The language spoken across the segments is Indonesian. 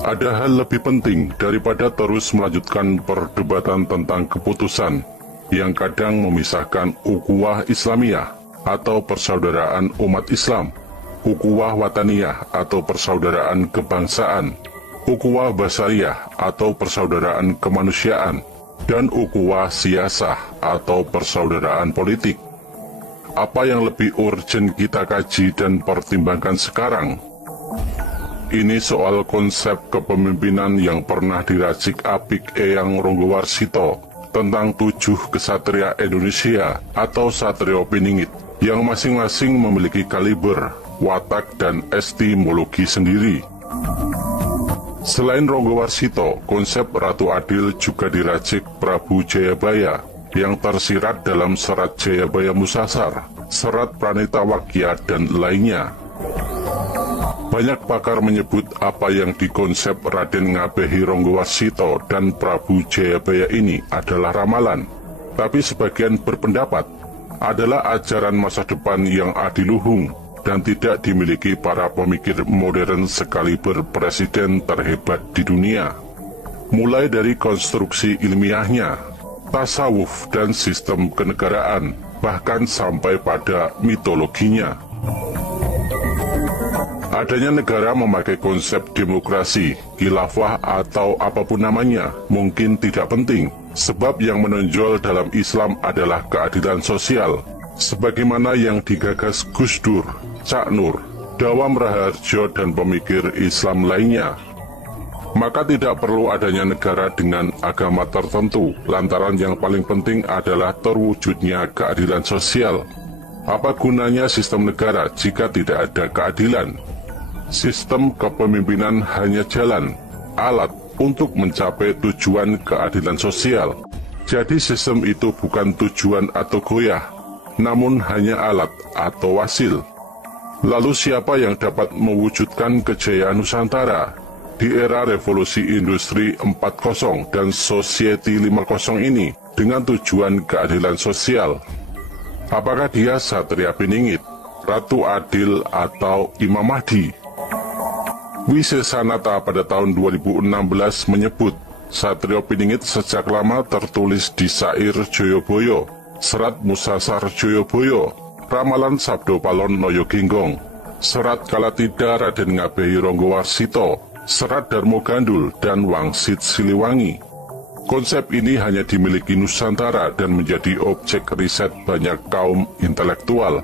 Ada hal lebih penting daripada terus melanjutkan perdebatan tentang keputusan yang kadang memisahkan ukhuwah Islamiyah atau persaudaraan umat Islam, ukhuwah wataniyah atau persaudaraan kebangsaan, ukhuwah basariyah atau persaudaraan kemanusiaan, dan ukhuwah siyasah atau persaudaraan politik. Apa yang lebih urgent kita kaji dan pertimbangkan sekarang? Ini soal konsep kepemimpinan yang pernah diracik Apik Eyang Ronggowarsito tentang 7 kesatria Indonesia atau Satrio Piningit yang masing-masing memiliki kaliber, watak, dan etimologi sendiri. Selain Ronggowarsito, konsep Ratu Adil juga diracik Prabu Jayabaya yang tersirat dalam Serat Jayabaya Musasar, Serat Pranitawakya, dan lainnya. Banyak pakar menyebut apa yang dikonsep Raden Ngabehi Ronggowarsito dan Prabu Jayabaya ini adalah ramalan, tapi sebagian berpendapat adalah ajaran masa depan yang adiluhung dan tidak dimiliki para pemikir modern sekaliber presiden terhebat di dunia. Mulai dari konstruksi ilmiahnya, tasawuf dan sistem kenegaraan, bahkan sampai pada mitologinya. Adanya negara memakai konsep demokrasi, khilafah, atau apapun namanya mungkin tidak penting, sebab yang menonjol dalam Islam adalah keadilan sosial, sebagaimana yang digagas Gus Dur, Cak Nur, Dawam Raharjo, dan pemikir Islam lainnya. Maka tidak perlu adanya negara dengan agama tertentu, lantaran yang paling penting adalah terwujudnya keadilan sosial. Apa gunanya sistem negara jika tidak ada keadilan? Sistem kepemimpinan hanya jalan, alat untuk mencapai tujuan keadilan sosial. Jadi sistem itu bukan tujuan atau goyah, namun hanya alat atau wasil. Lalu siapa yang dapat mewujudkan kejayaan Nusantara di era revolusi industri 4.0 dan society 5.0 ini dengan tujuan keadilan sosial? Apakah dia Satria Piningit, Ratu Adil, atau Imam Mahdi? Wisesanata pada tahun 2016 menyebut Satrio Piningit sejak lama tertulis di Sair Joyoboyo, Serat Musasar Joyoboyo, Ramalan Sabdo Palon Noyo Ginggong, Serat Kalatida Raden Ngabehi Ronggowarsito, Serat Darmo Gandul, dan Wangsit Siliwangi. Konsep ini hanya dimiliki Nusantara dan menjadi objek riset banyak kaum intelektual.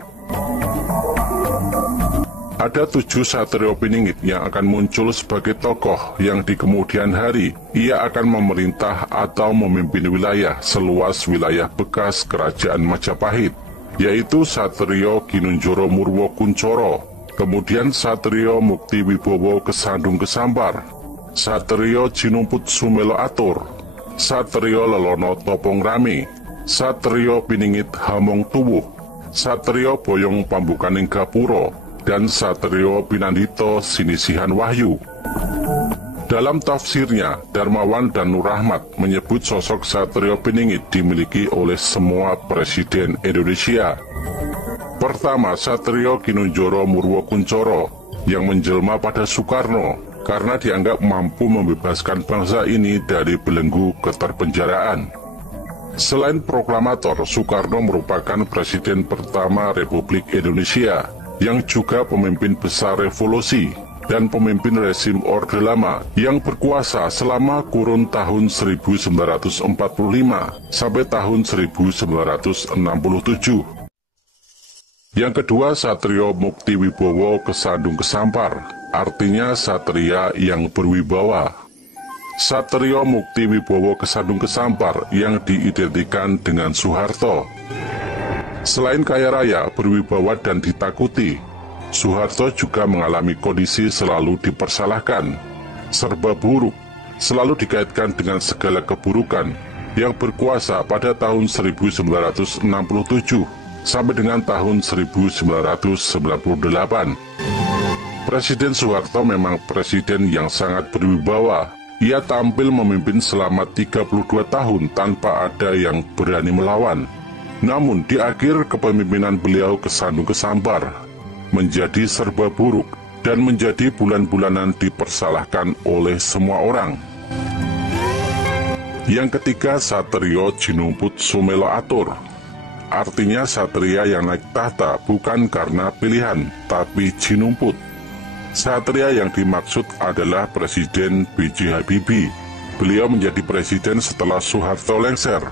Ada 7 Satrio Piningit yang akan muncul sebagai tokoh yang di kemudian hari ia akan memerintah atau memimpin wilayah seluas wilayah bekas Kerajaan Majapahit, yaitu Satrio Ginunjoro Murwo Kuncoro, kemudian Satrio Mukti Wibowo Kesandung Kesampar, Satrio Jinumput Sumelo Atur, Satrio Lelono Topong Rame, Satrio Piningit Hamong Tuwuh, Satrio Boyong Pambukaning Gapuro, dan Satrio Pinandito Sinisihan Wahyu. Dalam tafsirnya, Darmawan dan Nur Rahmat menyebut sosok Satrio Piningit dimiliki oleh semua presiden Indonesia. Pertama, Satrio Ginunjoro Murwo Kuncoro yang menjelma pada Soekarno karena dianggap mampu membebaskan bangsa ini dari belenggu keterpenjaraan. Selain proklamator, Soekarno merupakan presiden pertama Republik Indonesia yang juga pemimpin besar revolusi dan pemimpin rezim Orde Lama yang berkuasa selama kurun tahun 1945 sampai tahun 1967. Yang kedua, Satrio Mukti Wibowo Kesandung Kesampar, artinya satria yang berwibawa. Satrio Mukti Wibowo Kesandung Kesampar yang diidentikan dengan Soeharto. Selain kaya raya, berwibawa, dan ditakuti, Soeharto juga mengalami kondisi selalu dipersalahkan, serba buruk, selalu dikaitkan dengan segala keburukan, yang berkuasa pada tahun 1967 sampai dengan tahun 1998. Presiden Soeharto memang presiden yang sangat berwibawa. Ia tampil memimpin selama 32 tahun tanpa ada yang berani melawan. Namun di akhir kepemimpinan beliau Kesandung Kesampar menjadi serba buruk dan menjadi bulan-bulanan dipersalahkan oleh semua orang. Yang ketiga, Satrio Jinumput Sumelo Atur. Artinya satria yang naik tahta bukan karena pilihan, tapi jinumput. Satria yang dimaksud adalah Presiden B.J. Habibie. Beliau menjadi presiden setelah Soeharto lengser.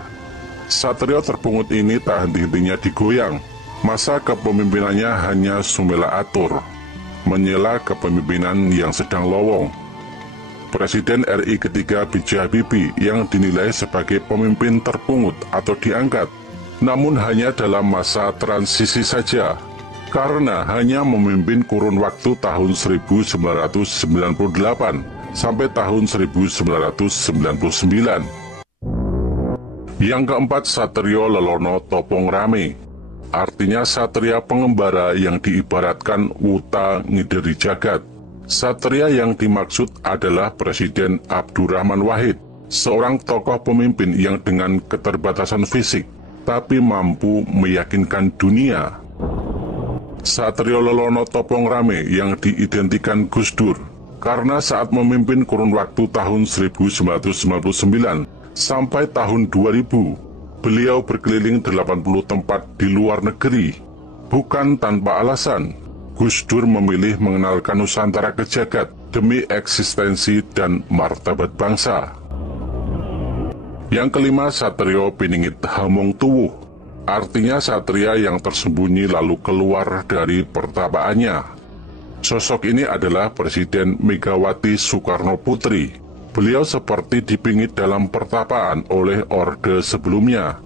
Satrio terpungut ini tak henti-hentinya digoyang. Masa kepemimpinannya hanya Sumela Atur, menyela kepemimpinan yang sedang lowong. Presiden RI ketiga B.J. Habibie yang dinilai sebagai pemimpin terpungut atau diangkat, namun hanya dalam masa transisi saja, karena hanya memimpin kurun waktu tahun 1998 sampai tahun 1999. Yang keempat, Satrio Lelono Topong Rame. Artinya satria pengembara yang diibaratkan wuta ngideri jagat. Satria yang dimaksud adalah Presiden Abdurrahman Wahid, seorang tokoh pemimpin yang dengan keterbatasan fisik, tapi mampu meyakinkan dunia. Satrio Lelono Topong Rame yang diidentikan Gus Dur, karena saat memimpin kurun waktu tahun 1999 sampai tahun 2000, beliau berkeliling 80 tempat di luar negeri. Bukan tanpa alasan, Gus Dur memilih mengenalkan Nusantara ke jagat demi eksistensi dan martabat bangsa. Yang kelima, Satrio Piningit Hamong Tuwuh. Artinya satria yang tersembunyi lalu keluar dari pertapaannya. Sosok ini adalah Presiden Megawati Soekarno Putri. Beliau seperti dipingit dalam pertapaan oleh orde sebelumnya.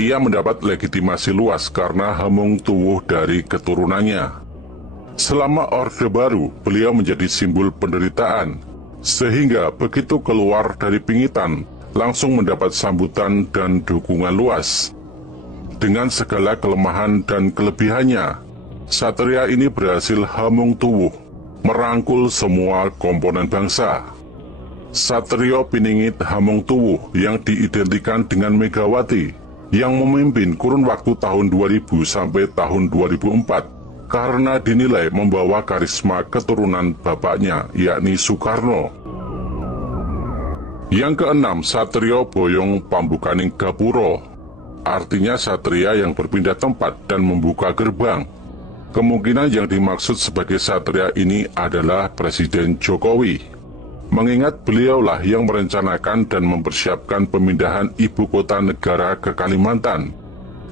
Ia mendapat legitimasi luas karena Hamong Tuwuh dari keturunannya. Selama orde baru, beliau menjadi simbol penderitaan, sehingga begitu keluar dari pingitan, langsung mendapat sambutan dan dukungan luas. Dengan segala kelemahan dan kelebihannya, satria ini berhasil Hamong Tuwuh, merangkul semua komponen bangsa. Satrio Piningit Hamong Tuwuh yang diidentikan dengan Megawati, yang memimpin kurun waktu tahun 2000 sampai tahun 2004, karena dinilai membawa karisma keturunan bapaknya, yakni Soekarno. Yang keenam, Satrio Boyong Pambukaning Gapuro. Artinya satria yang berpindah tempat dan membuka gerbang. Kemungkinan yang dimaksud sebagai satria ini adalah Presiden Jokowi, mengingat beliaulah yang merencanakan dan mempersiapkan pemindahan ibu kota negara ke Kalimantan.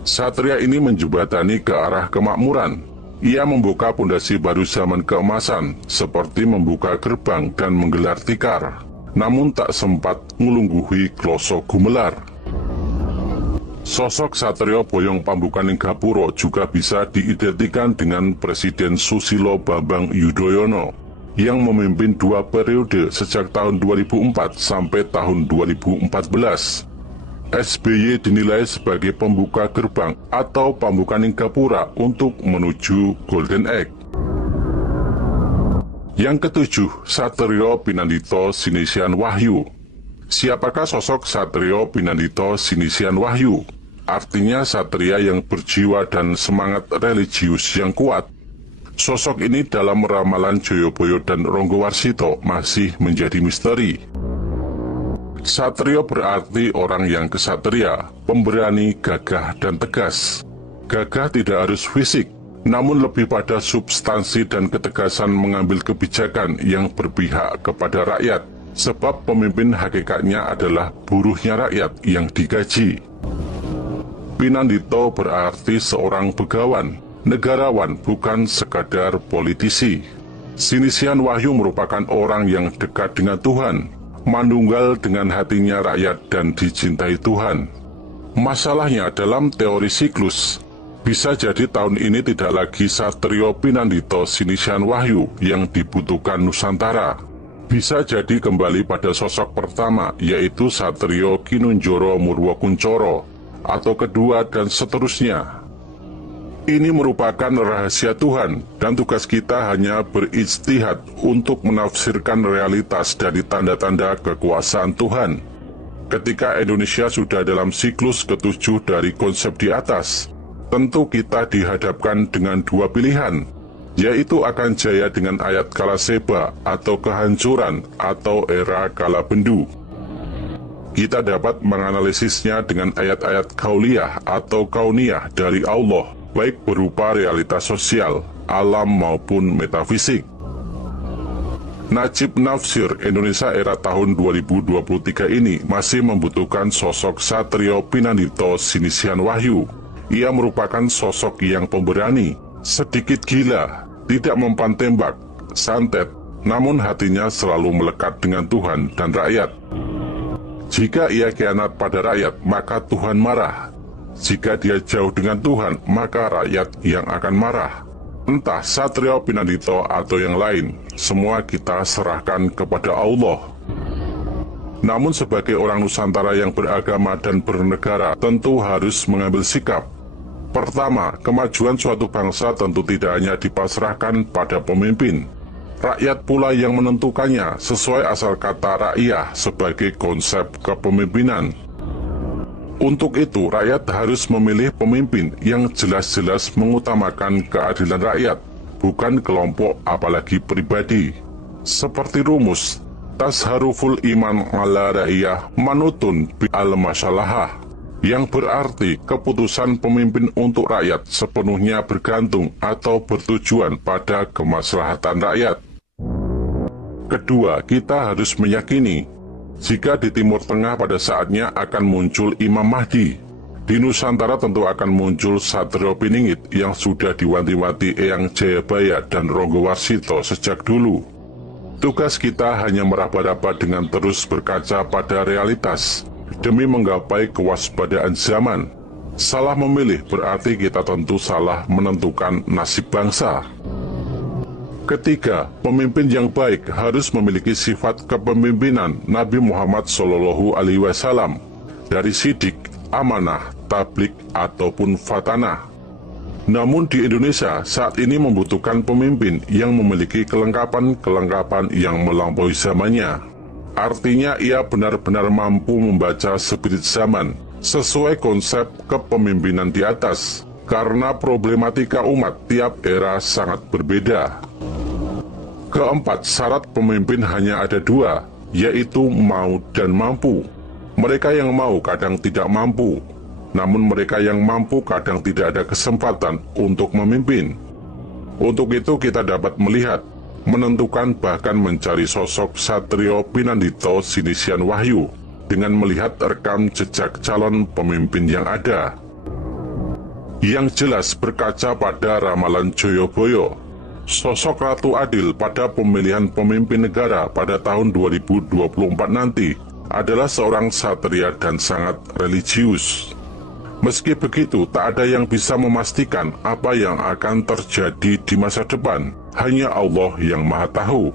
Satria ini menjembatani ke arah kemakmuran. Ia membuka pondasi baru zaman keemasan, seperti membuka gerbang dan menggelar tikar, namun tak sempat ngelungguhi kloso gumelar. Sosok Satrio Boyong Pambukaning Gapuro juga bisa diidentikan dengan Presiden Susilo Bambang Yudhoyono yang memimpin 2 periode sejak tahun 2004 sampai tahun 2014. SBY dinilai sebagai pembuka gerbang atau Pambukaning Gapura untuk menuju Golden Egg. Yang ketujuh, Satrio Pinandito Sinisian Wahyu. Siapakah sosok Satrio Pinandito Sinisian Wahyu? Artinya satria yang berjiwa dan semangat religius yang kuat. Sosok ini dalam ramalan Joyoboyo dan Ronggowarsito masih menjadi misteri. Satrio berarti orang yang kesatria, pemberani, gagah, dan tegas. Gagah tidak harus fisik, namun lebih pada substansi dan ketegasan mengambil kebijakan yang berpihak kepada rakyat, sebab pemimpin hakikatnya adalah buruhnya rakyat yang digaji. Pinandito berarti seorang begawan, negarawan, bukan sekadar politisi. Sinisian Wahyu merupakan orang yang dekat dengan Tuhan, manunggal dengan hatinya rakyat dan dicintai Tuhan. Masalahnya dalam teori siklus, bisa jadi tahun ini tidak lagi Satrio Pinandito Sinisian Wahyu yang dibutuhkan Nusantara. Bisa jadi kembali pada sosok pertama, yaitu Satrio Kinunjoro Murwokuncoro, atau kedua dan seterusnya. Ini merupakan rahasia Tuhan, dan tugas kita hanya berijtihad untuk menafsirkan realitas dari tanda-tanda kekuasaan Tuhan. Ketika Indonesia sudah dalam siklus ke-7 dari konsep di atas, tentu kita dihadapkan dengan 2 pilihan. yaitu akan jaya dengan ayat kala seba atau kehancuran atau era kala bendu. Kita dapat menganalisisnya dengan ayat-ayat kauliyah atau kauniyah dari Allah, baik berupa realitas sosial, alam maupun metafisik. Najib Nafsir Indonesia era tahun 2023 ini masih membutuhkan sosok Satrio Pinandito Sinisian Wahyu. Ia merupakan sosok yang pemberani, sedikit gila, tidak mempan tembak, santet, namun hatinya selalu melekat dengan Tuhan dan rakyat. Jika ia khianat pada rakyat, maka Tuhan marah. Jika dia jauh dengan Tuhan, maka rakyat yang akan marah. Entah Satrio Pinandito atau yang lain, semua kita serahkan kepada Allah. Namun sebagai orang Nusantara yang beragama dan bernegara, tentu harus mengambil sikap. Pertama, kemajuan suatu bangsa tentu tidak hanya dipasrahkan pada pemimpin. Rakyat pula yang menentukannya sesuai asal kata rakyat sebagai konsep kepemimpinan. Untuk itu, rakyat harus memilih pemimpin yang jelas-jelas mengutamakan keadilan rakyat, bukan kelompok apalagi pribadi. Seperti rumus, tasharuful iman ala ra'iyah manutun bi'al masalahah, yang berarti keputusan pemimpin untuk rakyat sepenuhnya bergantung atau bertujuan pada kemaslahatan rakyat. Kedua, kita harus meyakini jika di Timur Tengah pada saatnya akan muncul Imam Mahdi, di Nusantara tentu akan muncul Satrio Piningit yang sudah diwanti-wanti Eyang Jayabaya dan Ronggo Warsito sejak dulu. Tugas kita hanya meraba-raba dengan terus berkaca pada realitas, demi menggapai kewaspadaan zaman. Salah memilih berarti kita tentu salah menentukan nasib bangsa. Ketiga, pemimpin yang baik harus memiliki sifat kepemimpinan Nabi Muhammad SAW, dari sidik, amanah, tablik, ataupun fatanah. Namun di Indonesia saat ini membutuhkan pemimpin yang memiliki kelengkapan-kelengkapan yang melampaui zamannya. Artinya ia benar-benar mampu membaca spirit zaman, sesuai konsep kepemimpinan di atas, karena problematika umat tiap era sangat berbeda. Keempat, syarat pemimpin hanya ada dua, yaitu mau dan mampu. Mereka yang mau kadang tidak mampu, namun mereka yang mampu kadang tidak ada kesempatan untuk memimpin. Untuk itu kita dapat melihat, menentukan bahkan mencari sosok Satrio Pinandito Sinisian Wahyu dengan melihat rekam jejak calon pemimpin yang ada. Yang jelas berkaca pada ramalan Joyoboyo, sosok Ratu Adil pada pemilihan pemimpin negara pada tahun 2024 nanti adalah seorang satria dan sangat religius. Meski begitu, tak ada yang bisa memastikan apa yang akan terjadi di masa depan. Hanya Allah yang Maha Tahu.